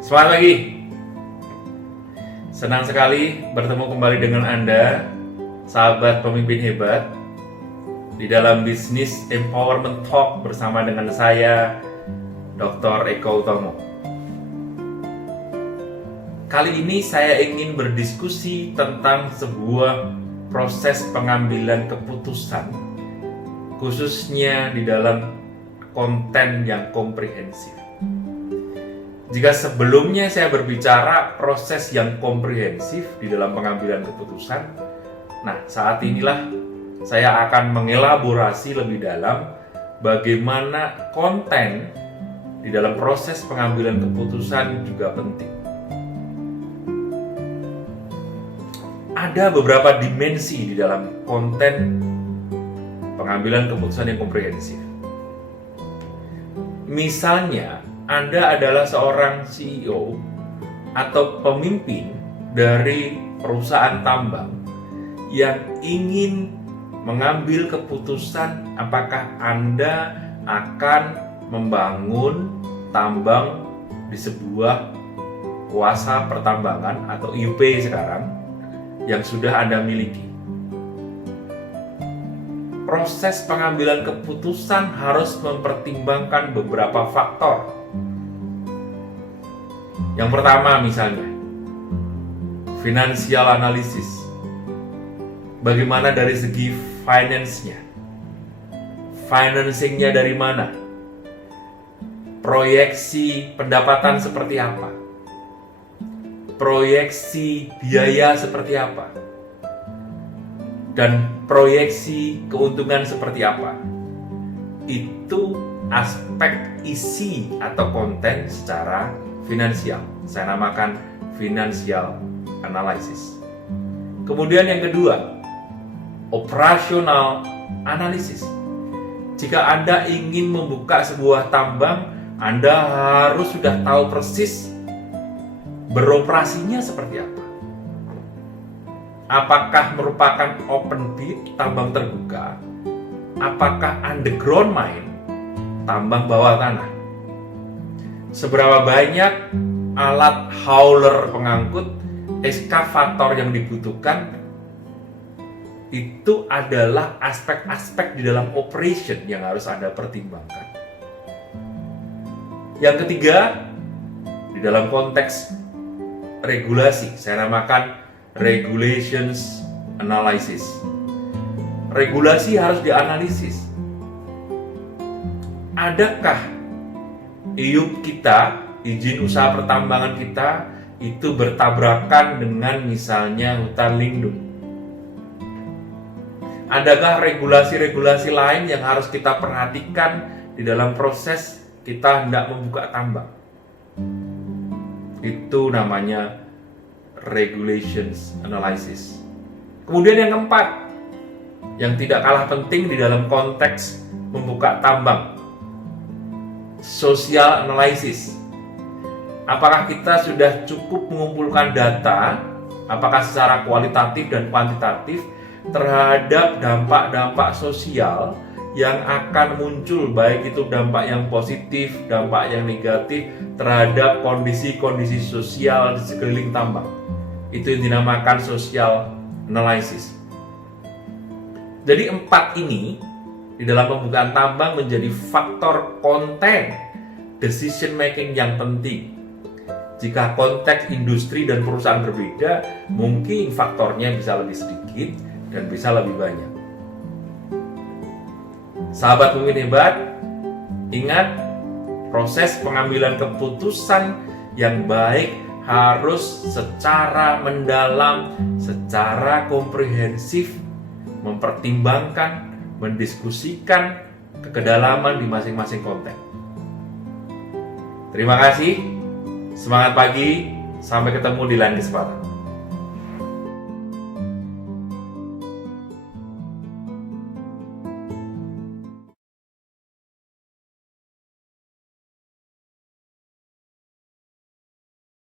Selamat pagi. Senang sekali bertemu kembali dengan Anda, sahabat pemimpin hebat, di dalam Business Empowerment Talk bersama dengan saya, Dr. Eko Utomo. Kali ini saya ingin berdiskusi tentang sebuah proses pengambilan keputusan, khususnya di dalam konten yang komprehensif. Jika sebelumnya saya berbicara proses yang komprehensif di dalam pengambilan keputusan, nah saat inilah saya akan mengelaborasi lebih dalam bagaimana konten di dalam proses pengambilan keputusan juga penting. Ada beberapa dimensi di dalam konten pengambilan keputusan yang komprehensif. Misalnya, Anda adalah seorang CEO atau pemimpin dari perusahaan tambang yang ingin mengambil keputusan apakah Anda akan membangun tambang di sebuah kuasa pertambangan atau IUP sekarang yang sudah Anda miliki. Proses pengambilan keputusan harus mempertimbangkan beberapa faktor. Yang pertama misalnya, financial analysis. Bagaimana dari segi finance-nya? Financing-nya dari mana? Proyeksi pendapatan seperti apa? Proyeksi biaya seperti apa? Dan proyeksi keuntungan seperti apa? Itu aspek isi atau konten secara finansial. Saya namakan financial analysis. Kemudian yang kedua, operational analysis. Jika Anda ingin membuka sebuah tambang, Anda harus sudah tahu persis beroperasinya seperti apa. Apakah merupakan open pit, tambang terbuka? Apakah underground mine, tambang bawah tanah? Seberapa banyak alat hauler pengangkut, eskavator yang dibutuhkan? Itu adalah aspek-aspek di dalam operation yang harus Anda pertimbangkan. Yang ketiga, di dalam konteks regulasi, saya namakan regulations analysis. Regulasi harus dianalisis. Adakah IUP kita, izin usaha pertambangan kita, itu bertabrakan dengan misalnya hutan lindung? Adakah regulasi-regulasi lain yang harus kita perhatikan di dalam proses kita hendak membuka tambang? Itu namanya regulations analysis. Kemudian yang keempat, yang tidak kalah penting di dalam konteks membuka tambang, social analysis. Apakah kita sudah cukup mengumpulkan data, apakah secara kualitatif dan kuantitatif, terhadap dampak-dampak sosial yang akan muncul, baik itu dampak yang positif, dampak yang negatif terhadap kondisi-kondisi sosial di sekeliling tambang. Itu yang dinamakan social analysis. Jadi 4 ini di dalam pembukaan tambang menjadi faktor konten decision making yang penting. Jika konteks industri dan perusahaan berbeda, mungkin faktornya bisa lebih sedikit dan bisa lebih banyak. Sahabat pemimpin hebat, ingat, proses pengambilan keputusan yang baik harus secara mendalam, secara komprehensif, mempertimbangkan, mendiskusikan kedalaman di masing-masing konten. Terima kasih, semangat pagi, sampai ketemu di lain kesempatan.